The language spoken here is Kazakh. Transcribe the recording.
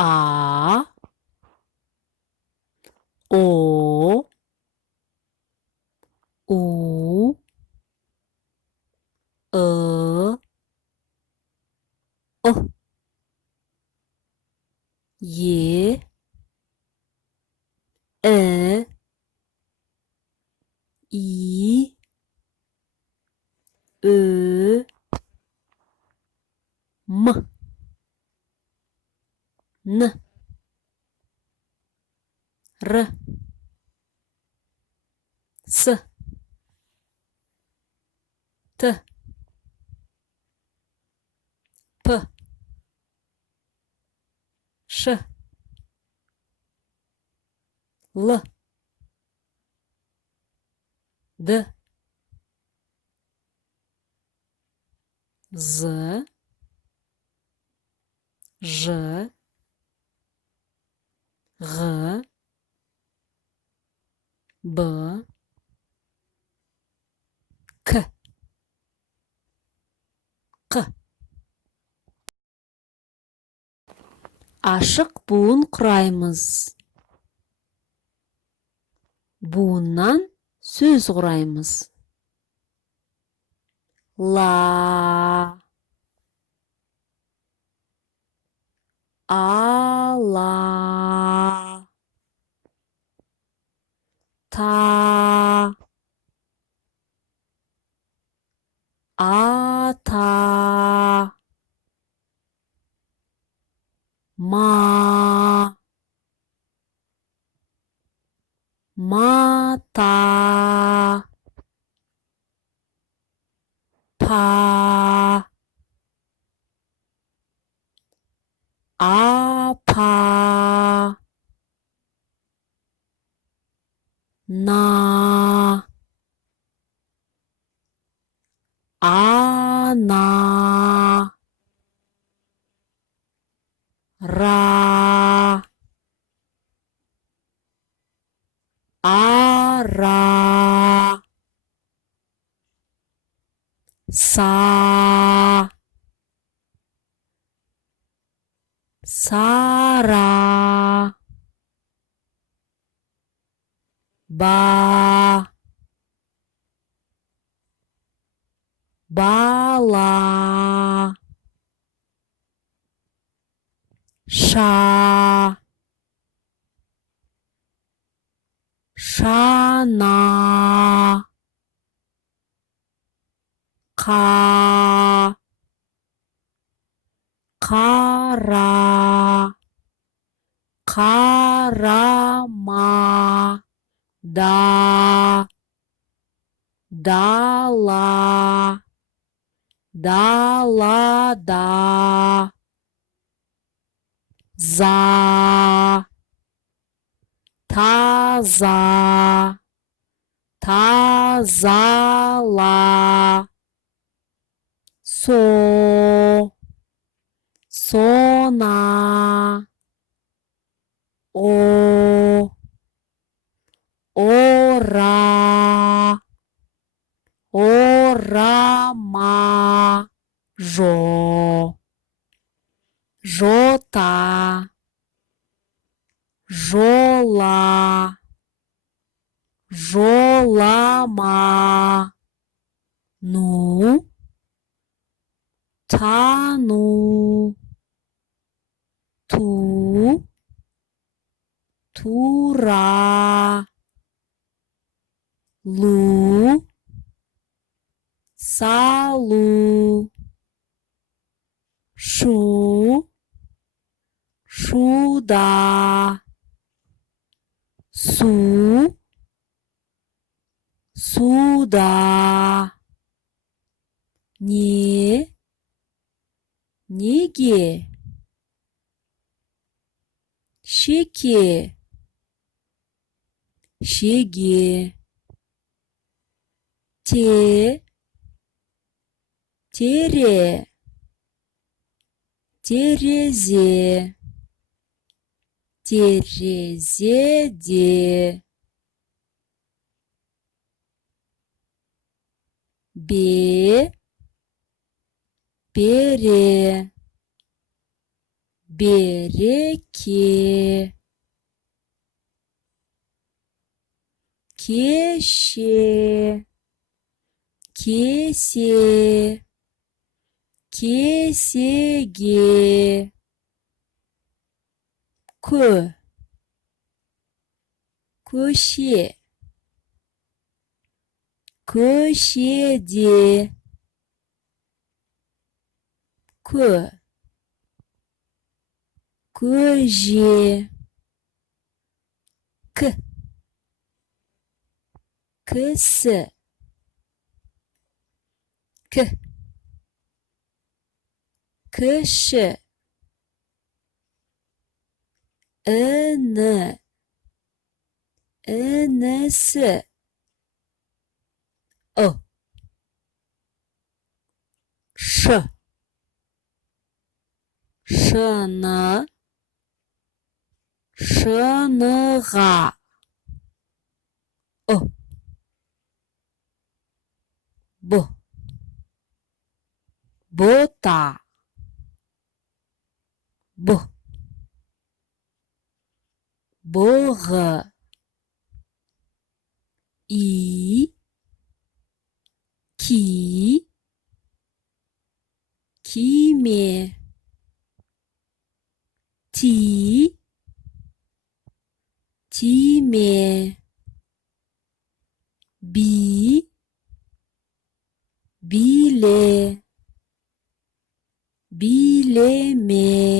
А, О, У, О, Е, И, Ö, М, Н, Р, С, Т, П, Ш, Л, Д, З, Ж, Г, Б, К, Q. Ашық буын құраймыз. Буыннан сөз құраймыз. Ла, ала, та, ата, ма, мата, па, апа, на, ана, ра, ара, са, сара, ба, бала, ша, шана, қа, қара, қарама, да, дала, далада, за, таза, тазала, со, сона, о, ора, орама, жо, жота, жола, жолама, ну, тану, ту, тура, лу, салу, шу, шуда, су, суда, не, неге, шеке, шеге, те, тере, терезе, терезеде, бе, бере, береке, кеше, кесе, кесеге, көше, көшеде, көже, кісі, кіші, іні, інісі, шыны, шыныға, бота, бұғы, ки, киме, тиме, биле, билеме,